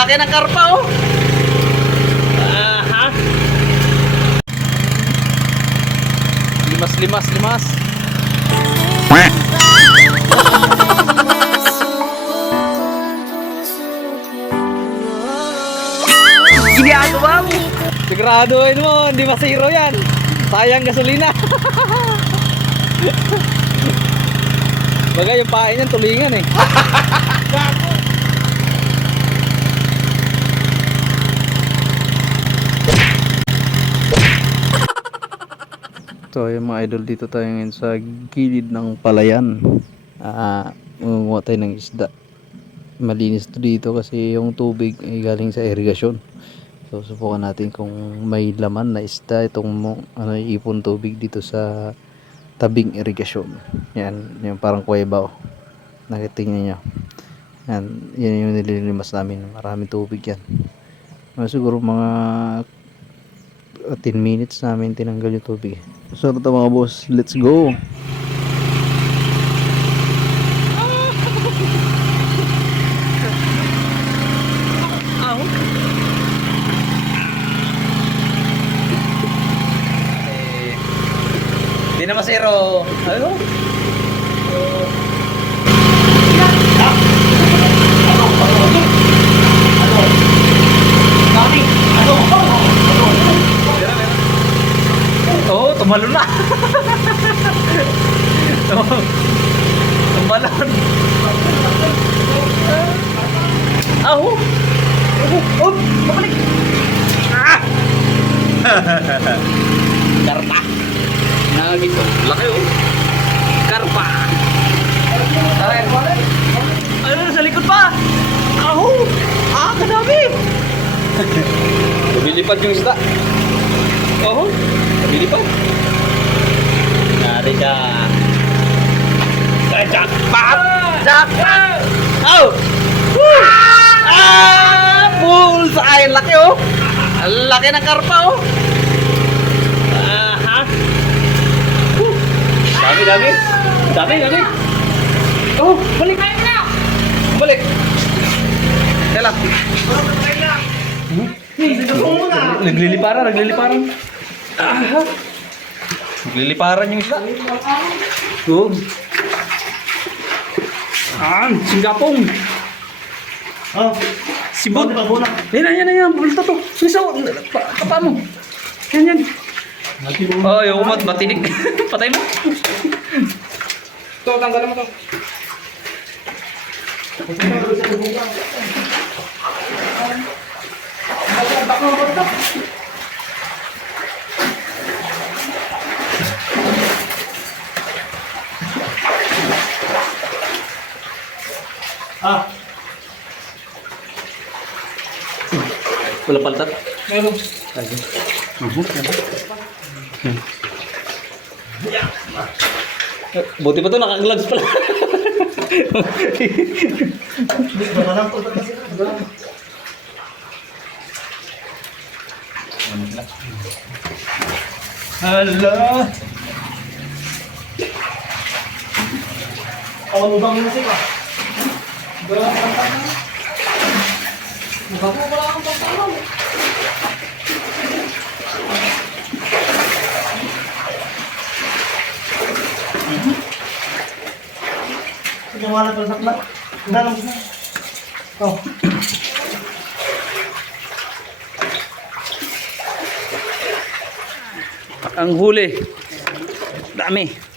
laki ng karpa oh. Aha. Limas. Ginagawa mo. Siguraduhin mo, hindi masiro yan. Sayang gasolina. Bagay yung pain niyan tulingan eh. So yung mga idol, dito tayo ngayon sa gilid ng palayan. Mumuha tayo ng isda. Malinis to dito kasi yung tubig ay galing sa irigasyon. So subukan natin kung may laman na isda itong ipon tubig dito sa tabing irigasyon. Yan, yung parang kuweba oh. Nakitingnan nyo. Yan yung nililimas namin. Maraming tubig yan. Siguro mga 10 minutes namin tinanggal yung tubig. So ito mga boss, let's go. Hindi na masero. Ano? Oh, tumalon na. Tumalon. Oh. Oh, mabalik. Ah. Karpa. Nagito. Laki oh. Karpa. Ayun sa likod pa. Oh. Kadami. Lumilipad yung isda. Oh. Lumilipad. Nari ka. Jackpot! Jackpot! Oh! Woo! Bullseye! Laki oh! Laki ng karpa oh! Aha! Dami! Oh! Balik! Balik! Kaya lang! Nagliliparan! Aha! Nagliliparan yung isda! Oh! Singgapong. Oh, sibot. Yan. Bulto to. Sumisaw. Kapa mo. Yan. Oh, yung umat matinig. Patay mo. Ito, tanggalan mo to. Wala paltat? Meron. Buti pa ito, naka-gloves pala. Hala! Ano bang musik ah? Mukha po wala akong pagtawag. Sige, wala pa sakla. Dalam mo. Oh. Ang huli. Dami.